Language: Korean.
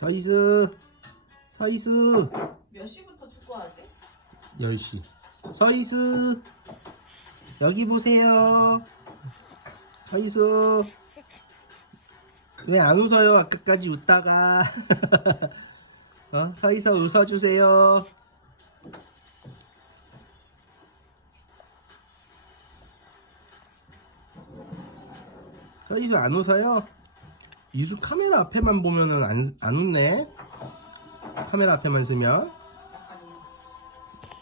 서이스. 서이스. 몇 시부터 축구하지? 10시. 서이스 여기 보세요. 서이스 왜안 웃어요? 아까까지 웃다가. 어? 서이스 웃어주세요. 서이스 안 웃어요? 이수 카메라 앞에만 보면은 안, 안 웃네. 카메라 앞에만 쓰면